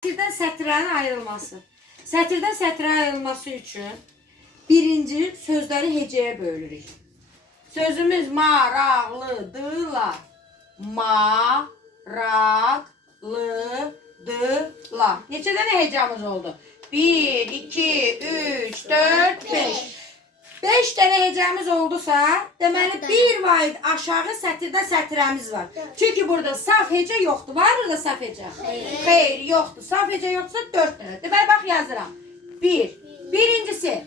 Sətirdən sətirlərin ayrılması. Sətirdən sətirə ayrılması üçün birinci sözləri hecəyə bölürük. Sözümüz maraqlıdırlar. Maraqlıdırlar. Neçə dənə hecamız oldu? 1, 2, 3, 4, 5. 5 dənə hecəmiz oldusa, deməli bir vaid aşağı sətirdə sətirəmiz var. Çünki burada saf hecə yoxdur. Var burada saf hecə? Xeyr, yoxdur. Saf hecə yoxdursa 4 dənə. Deməli, bax yazıram. 1. Birincisi,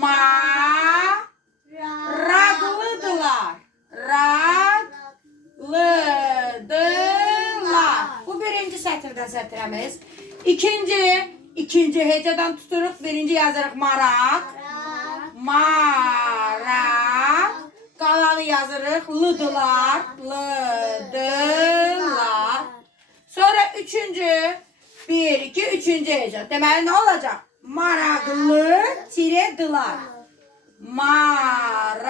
maraqlıdırlar. Raqlıdırlar. Bu birinci sətirdən sətirəmiz. İkinci hecədən tuturuq. Birinci yazırıq maraq. Maraq. Qalanı yazırıq. Lıdılar. Lıdılar. Sonra üçüncü. 1, 2, üçüncü hecə. Deməli nə olacaq? Maraqlı tire dılar. Maraqlı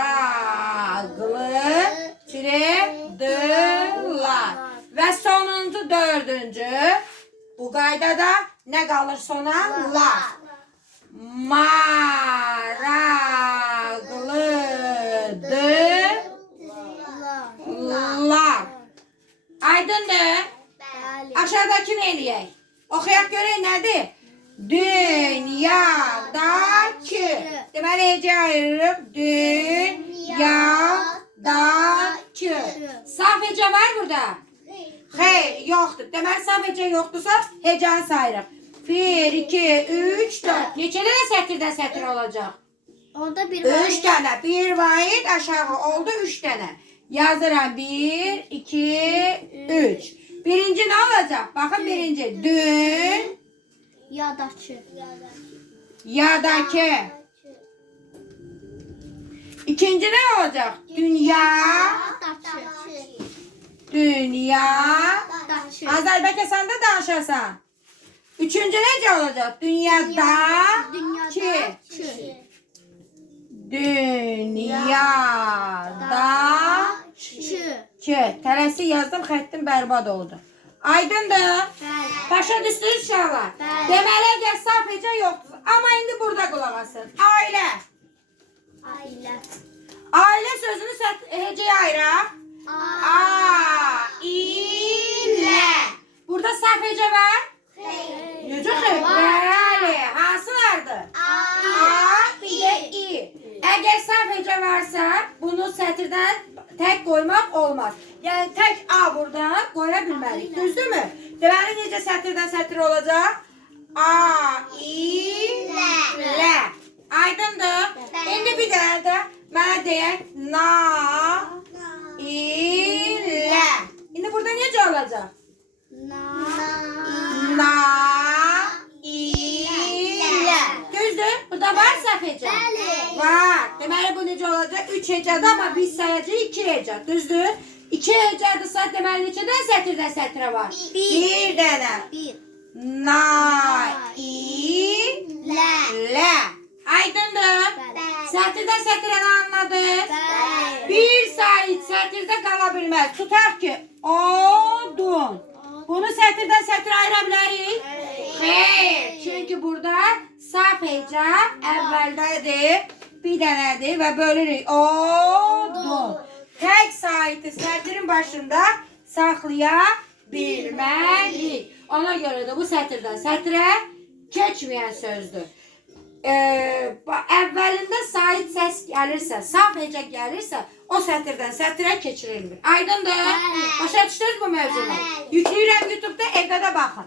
tire dılar. Və sonuncu dördüncü. Bu qaydada nə qalır sona? Lar. Maraqlıdırlar. Aydındır? Aşağıdakı nə eləyək? Oxuyaq görək nədir? Dünyadakı. Deməli hecə ayırırıq. Dünyadakı. Saf hecə var burada? Xeyr, yoxdur. Deməli saf hecə yoxdursa hecəni sayırıq. 1, 2, 3, 4. Neçə dənə sətirdən sətir olacaq? Onda bir vaid. 3 dənə. Bir vaid aşağı oldu 3 dənə. Yazıram 1, 2, 3. Birinci nə olacaq? Baxın birinci. Yadakı. Dünyadakı. İkinci nə olacaq? Yadakı. Dünyadakı. Azərbəkə sən də danışarsan. Üçüncü necə olacaq? Dünyadakı. Dünyadakı. Tələsi yazdım, xəttim bərbad oldu. Aydındır? Başa düşdünüz uşaqlar? Deməli, əgər saf hecə yoxdur. Amma indi burada qulaq asın. Ailə. Ailə sözünü hecəyə ayıraq. Ailə. Burada saf hecə var? Necə xeyr? Bəli. Hansılardır? A, bir də i. Əgər saf hecə varsa, bunu sətirdən tək qoymaq olmaz. Yəni tək a buradan qoya bilmərik. Düzdürmü? Deməli necə sətirdən sətir olacaq? A, i, lə. Aydındır? İndi bir dənə də mənə deyək. Na, i, lə. İndi burada necə olacaq? Na, ilə. Düzdür? Burada var səhv hecə? Var. Deməli bu necə olacaq? 3 hecədir, amma biz sayacağıq 2 hecə. Düzdür? 2 hecədirsə deməli neçə dənə sətirdən sətirə var? Bir dənə. Na, ilə. Aydındır? Sətirdən sətirəni anladınız? Bir sayı sətirdə qala bilməz. Tutaq ki, odun. Bunu sətirdən sətirə ayıra bilərik? Xeyr. Çünki burada saf hecə əvvəldədir, bir dənədir və bölürük. Odun. Tək sayıtı sətirin başında saxlaya bilmərik. Ona görə də bu sətirdən sətirə keçməyən sözdür. Əvvəlində sayit səs gəlirsə, saf hecə gəlirsə, o sətirdən sətirə keçirilmir. Aydındır? Başa düşdünüz bu mövzunu? Yükləyirəm YouTube'da, evdə də baxın.